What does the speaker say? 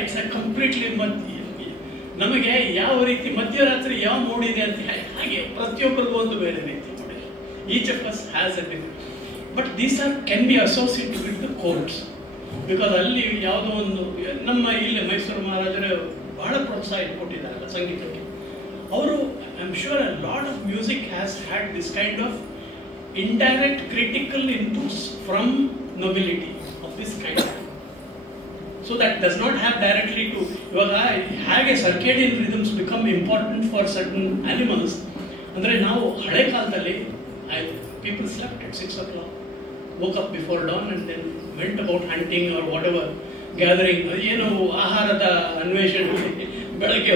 It's a completely ನಮಗೆ ಯಾವ ರೀತಿ ಮಧ್ಯರಾತ್ರಿ ಯಾವ ಮೂಡಿದೆ ಅಂತ ಹಾಗೆ ಪ್ರತಿಯೊಬ್ಬರಿಗೂ ಒಂದು ಬೇರೆ ರೀತಿ ನೋಡಿ. Each of us has a different. But these can be associated with the courts. Because ಅಲ್ಲಿ ಯಾವುದೋ ಒಂದು ನಮ್ಮ ಇಲ್ಲಿ ಮೈಸೂರು ಮಹಾರಾಜರು ಬಹಳ ಪ್ರೋತ್ಸಾಹ ಕೊಟ್ಟಿದ್ದಾರಲ್ಲ ಸಂಗೀತಕ್ಕೆ. ಅವರು I am sure a lot of music has had this kind of indirect critical inputs from nobility of this kind. So that does not have directly to ಇವಾಗ ಹಾಗೆ circadian rhythms become important for certain animals. ಅಂದರೆ ನಾವು ಹಳೆ ಕಾಲದಲ್ಲಿ people slept at 6 o'clock, woke up before dawn and then went about hunting or whatever, gathering, ಏನು ಆಹಾರದ ಅನ್ವೇಷಣೆ ಬೆಳಗ್ಗೆ